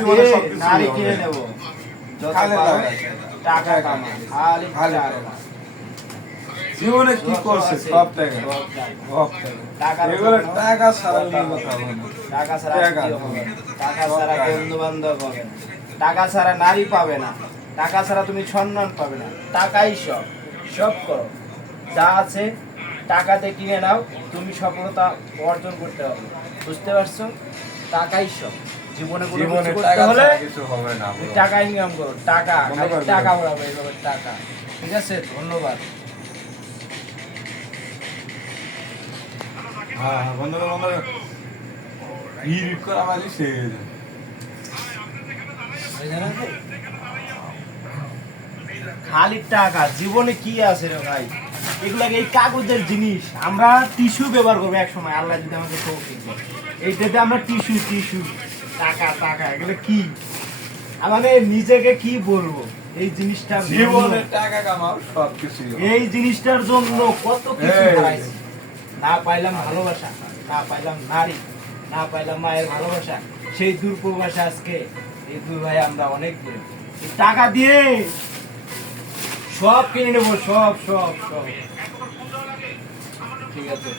দিয়ে নারী কিনে নেব, টাকা কামা, খালি জীবনে কি করছে সব টাকা এগুলো টাকা ছাড়া কোনো কথা হবে না। টাকা ছাড়া টাকা ছাড়া বন্ধু বান্ধব হবে না, টাকা ছাড়া নারী পাবে না, টাকা ছাড়া তুমি সম্মান পাবে না। টাকাই সব, সব করো যা আছে টাকাতে কিনে নাও, তুমি সফলতা অর্জন করতে হবে। বুঝতে পারছো? টাকাই সব। জীবনে কোনো কিছু করতে হলে কিছু হবে না, টাকা ইনকাম করো, টাকা টাকা উড়াবো, এইভাবে টাকা। ঠিক আছে, ধন্যবাদ। হ্যাঁ বন্ধু রিড করা মানে শেষ। খালি টাকা, জীবনে কি আছে রে ভাই? এগুলাকে এই কাগজের জিনিস, আমরা টিস্যু ব্যবহার করবো এক সময়, আল্লাহ যদি আমাকে তৌফিক দেয়। এইটাতে আমরা টিস্যু টাকা টাকা, এগুলো কি? মানে নিজেকে কি বলবো এই জিনিসটার জীবনে টাকা কামাও সবকিছু, এই জিনিসটার জন্য কত কিছু হারাইছি। না পাইলাম ভালোবাসা, না পাইলাম নারী, না পাইলাম মায়ের ভালোবাসা, সেই দূরপ্রবাসে আজকে এই দুই ভাই আমরা অনেক দূরে। এই টাকা দিয়ে সব কিনে নেবো, সব সব সব। ঠিক আছে।